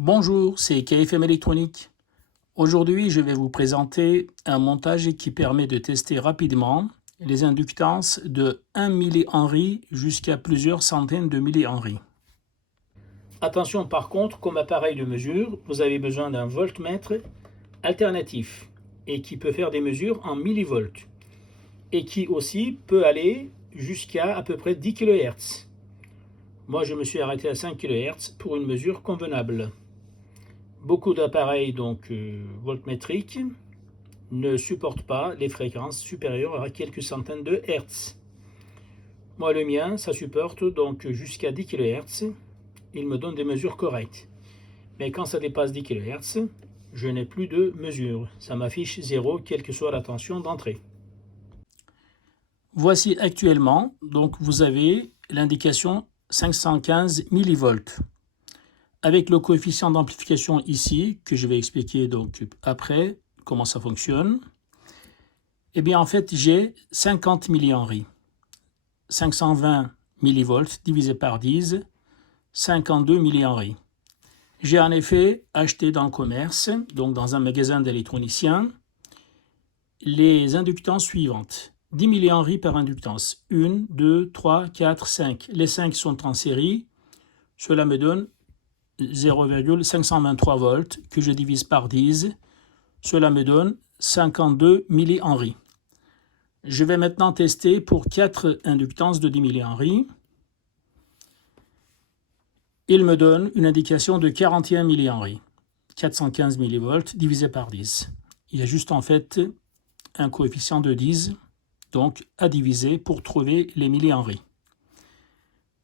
Bonjour, c'est KFM Électronique. Aujourd'hui, je vais vous présenter un montage qui permet de tester rapidement les inductances de 1 mH jusqu'à plusieurs centaines de millihenries. Attention par contre, comme appareil de mesure, vous avez besoin d'un voltmètre alternatif et qui peut faire des mesures en millivolts et qui aussi peut aller jusqu'à à peu près 10 kHz. Moi, je me suis arrêté à 5 kHz pour une mesure convenable. Beaucoup d'appareils voltmétriques ne supportent pas les fréquences supérieures à quelques centaines de Hertz. Moi, le mien, ça supporte donc jusqu'à 10 kHz. Il me donne des mesures correctes. Mais quand ça dépasse 10 kHz, je n'ai plus de mesure. Ça m'affiche 0, quelle que soit la tension d'entrée. Voici actuellement, donc vous avez l'indication 515 millivolts. Avec le coefficient d'amplification ici, que je vais expliquer donc après comment ça fonctionne, eh bien en fait j'ai 50 millihenries. 520 millivolts divisé par 10, 52 millihenries. J'ai en effet acheté dans le commerce, donc dans un magasin d'électroniciens, les inductances suivantes. 10 millihenries par inductance. 1, 2, 3, 4, 5. Les 5 sont en série. Cela me donne 0,523 volts que je divise par 10. Cela me donne 52 millihenries. Je vais maintenant tester pour 4 inductances de 10 millihenries. Il me donne une indication de 41 millihenries. 415 millivolts divisé par 10. Il y a juste en fait un coefficient de 10, donc à diviser pour trouver les millihenries.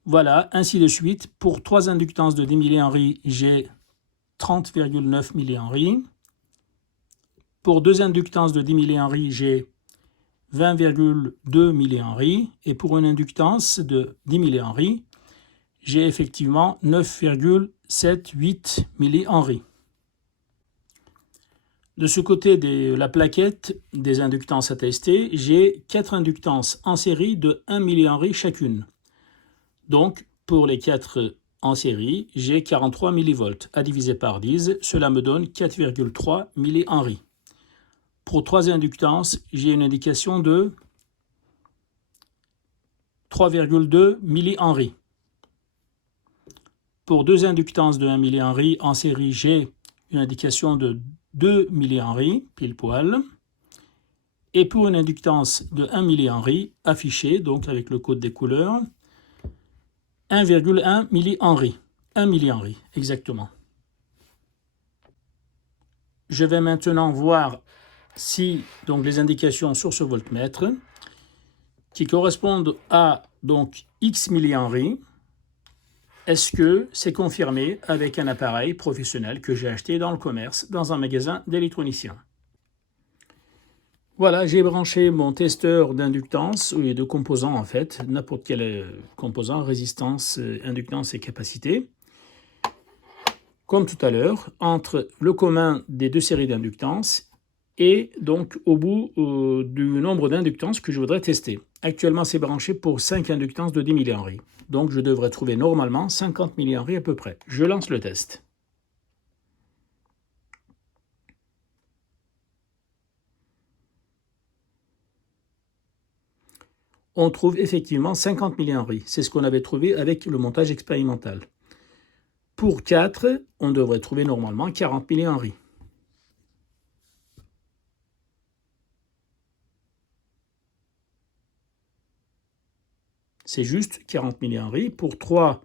Voilà, ainsi de suite. Pour 3 inductances de 10 millihenries, j'ai 30,9 millihenries. Pour 2 inductances de 10 millihenries, j'ai 20,2 millihenries. Et pour une inductance de 10 millihenries, j'ai effectivement 9,78 millihenries. De ce côté de la plaquette des inductances à tester, j'ai 4 inductances en série de 1 millihenrie chacune. Donc, pour les 4 en série, j'ai 43 millivolts. À diviser par 10, cela me donne 4,3 millihenries. Pour 3 inductances, j'ai une indication de 3,2 millihenries. Pour 2 inductances de 1 millihenrie en série, j'ai une indication de 2 millihenries, pile poil. Et pour une inductance de 1 millihenrie, affichée, donc avec le code des couleurs, 1,1 millihenrie. 1 millihenrie, exactement. Je vais maintenant voir si donc les indications sur ce voltmètre qui correspondent à donc X millihenries, est-ce que c'est confirmé avec un appareil professionnel que j'ai acheté dans le commerce, dans un magasin d'électroniciens. Voilà, j'ai branché mon testeur d'inductance, et de composants en fait, n'importe quel composant, résistance, inductance et capacité. Comme tout à l'heure, entre le commun des deux séries d'inductance et donc au bout du nombre d'inductances que je voudrais tester. Actuellement, c'est branché pour 5 inductances de 10 millihenries. Donc, je devrais trouver normalement 50 millihenries à peu près. Je lance le test. On trouve effectivement 50 millihenries. C'est ce qu'on avait trouvé avec le montage expérimental. Pour 4, on devrait trouver normalement 40 millihenries. C'est juste 40 millihenries. Pour 3,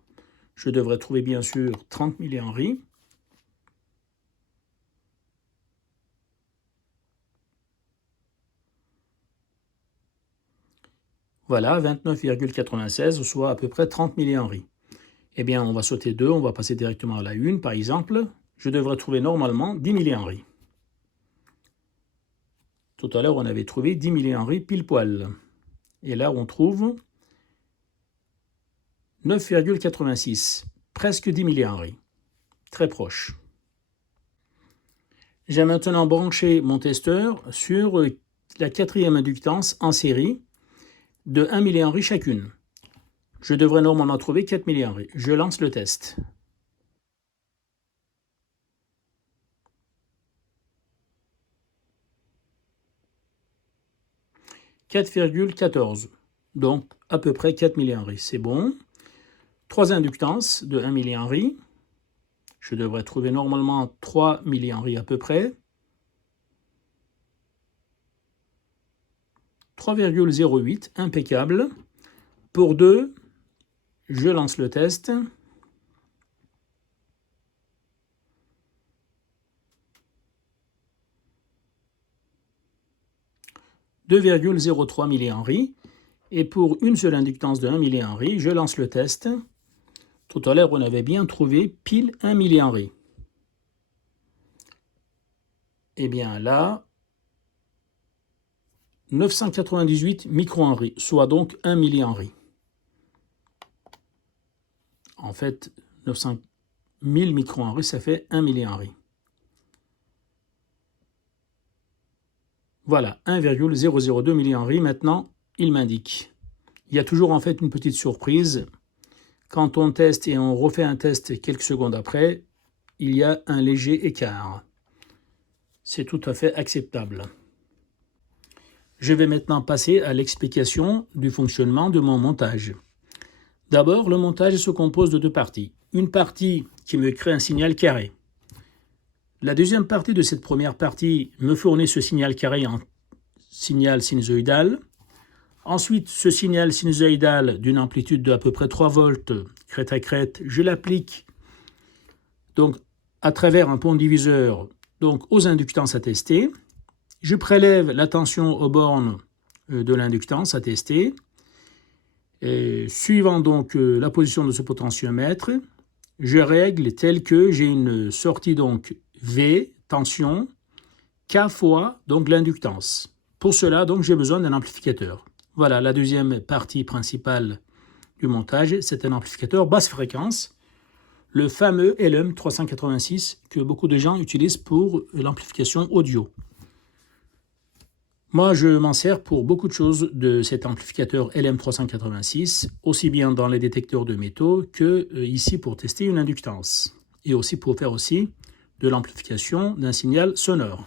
je devrais trouver bien sûr 30 millihenries. Voilà, 29,96, soit à peu près 30 millihenries. Eh bien, on va sauter 2, on va passer directement à la 1, par exemple. Je devrais trouver normalement 10 millihenries. Tout à l'heure, on avait trouvé 10 millihenries pile poil. Et là, on trouve 9,86, presque 10 millihenries. Très proche. J'ai maintenant branché mon testeur sur la 4e inductance en série de 1 millihenrie chacune. Je devrais normalement trouver 4 millihenries. Je lance le test. 4,14. Donc à peu près 4 millihenries. C'est bon. 3 inductances de 1 millihenry. Je devrais trouver normalement 3 millihenry à peu près. 3,08, impeccable. Pour 2, je lance le test. « 2,03 millihenry. Et pour une seule inductance de 1 millihenry, je lance le test. Tout à l'heure, on avait bien trouvé pile 1 millihenry. Et bien là, 998 microhenry, soit donc 1 millihenry. En fait, 900 000 microhenry, ça fait 1 millihenry. Voilà, 1,002 millihenry. Maintenant, il m'indique. Il y a toujours en fait une petite surprise. Quand on teste et on refait un test quelques secondes après, il y a un léger écart. C'est tout à fait acceptable. Je vais maintenant passer à l'explication du fonctionnement de mon montage. D'abord, le montage se compose de deux parties. Une partie qui me crée un signal carré. La deuxième partie de cette première partie me fournit ce signal carré en signal sinusoïdal. Ensuite, ce signal sinusoïdal d'une amplitude de à peu près 3 volts, crête à crête, je l'applique donc à travers un pont diviseur donc aux inductances à tester. Je prélève la tension aux bornes de l'inductance à tester. Suivant donc la position de ce potentiomètre, je règle tel que j'ai une sortie donc V, tension, K fois donc l'inductance. Pour cela, donc j'ai besoin d'un amplificateur. Voilà, la deuxième partie principale du montage, c'est un amplificateur basse fréquence, le fameux LM386 que beaucoup de gens utilisent pour l'amplification audio. Moi, je m'en sers pour beaucoup de choses de cet amplificateur LM386, aussi bien dans les détecteurs de métaux que ici pour tester une inductance, et aussi pour faire aussi de l'amplification d'un signal sonore.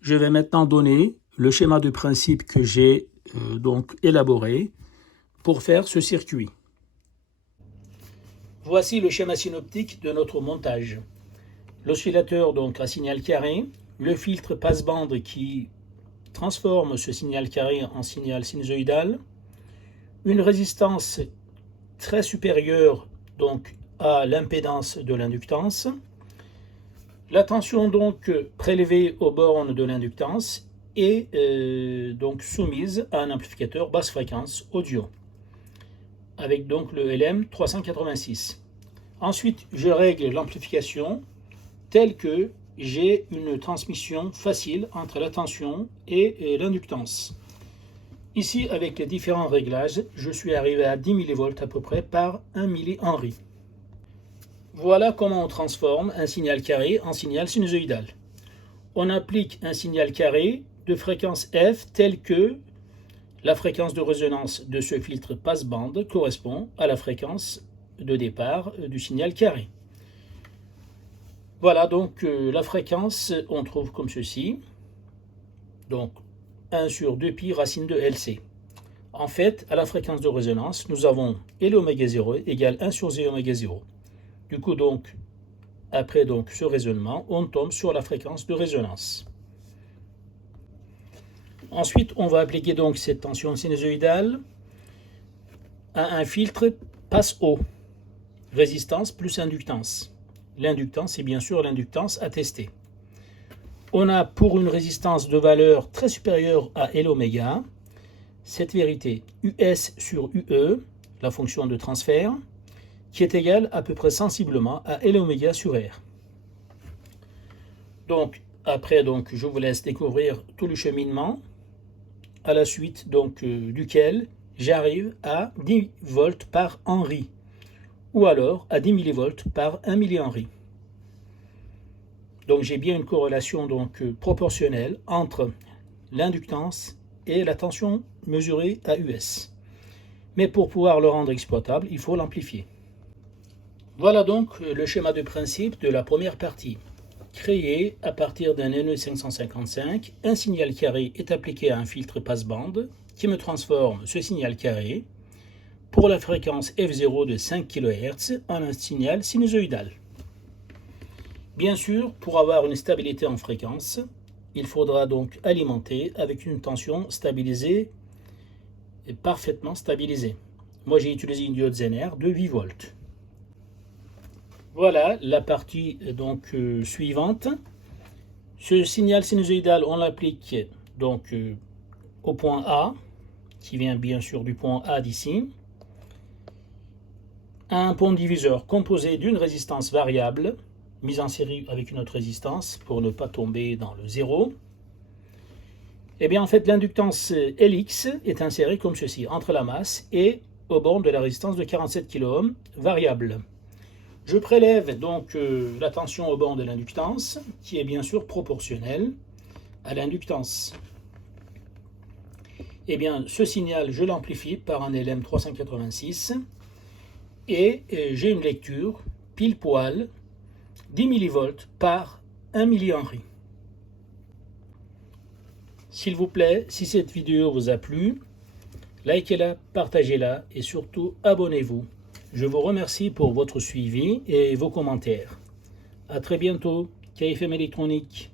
Je vais maintenant donner le schéma de principe que j'ai donc élaboré pour faire ce circuit. Voici le schéma synoptique de notre montage. L'oscillateur donc à signal carré, le filtre passe-bande qui transforme ce signal carré en signal sinusoïdal, une résistance très supérieure donc à l'impédance de l'inductance, la tension donc prélevée aux bornes de l'inductance et donc soumise à un amplificateur basse fréquence audio avec donc le LM386. Ensuite, je règle l'amplification telle que j'ai une transmission facile entre la tension et l'inductance. Ici, avec les différents réglages, je suis arrivé à 10 mV à peu près par 1 millihenry. Voilà comment on transforme un signal carré en signal sinusoïdal. On applique un signal carré de fréquence F tel que la fréquence de résonance de ce filtre passe-bande correspond à la fréquence de départ du signal carré. Voilà donc la fréquence, on trouve comme ceci. Donc 1 sur 2pi racine de LC. En fait, à la fréquence de résonance, nous avons L oméga 0 égale 1 sur Z oméga 0. Du coup, donc, après donc, ce raisonnement, on tombe sur la fréquence de résonance. Ensuite, on va appliquer donc cette tension sinusoïdale à un filtre passe haut, résistance plus inductance. L'inductance est bien sûr l'inductance à tester. On a pour une résistance de valeur très supérieure à L oméga, cette vérité US sur UE, la fonction de transfert, qui est égale à peu près sensiblement à L oméga sur R. Donc, après, donc, je vous laisse découvrir tout le cheminement, à la suite donc, duquel j'arrive à 10 volts par Henry, ou alors à 10 millivolts par 1 millihenry. Donc j'ai bien une corrélation donc, proportionnelle entre l'inductance et la tension mesurée à US. Mais pour pouvoir le rendre exploitable, il faut l'amplifier. Voilà donc le schéma de principe de la première partie. créé à partir d'un NE555. Un signal carré est appliqué à un filtre passe-bande qui me transforme ce signal carré pour la fréquence F0 de 5 kHz en un signal sinusoïdal. Bien sûr, pour avoir une stabilité en fréquence, il faudra donc alimenter avec une tension stabilisée et parfaitement stabilisée. Moi, j'ai utilisé une diode Zener de 8 volts. Voilà la partie donc suivante. Ce signal sinusoïdal, on l'applique donc au point A, qui vient bien sûr du point A d'ici, à un pont diviseur composé d'une résistance variable, mise en série avec une autre résistance pour ne pas tomber dans le zéro. Et bien en fait, l'inductance Lx est insérée comme ceci, entre la masse et aux bornes de la résistance de 47 kΩ variable. Je prélève donc la tension aux bornes de l'inductance, qui est bien sûr proportionnelle à l'inductance. Et bien ce signal, je l'amplifie par un LM386 et j'ai une lecture pile poil 10 mV par 1 mH. S'il vous plaît, si cette vidéo vous a plu, likez-la, partagez-la et surtout abonnez-vous. Je vous remercie pour votre suivi et vos commentaires. À très bientôt, KFM Électronique.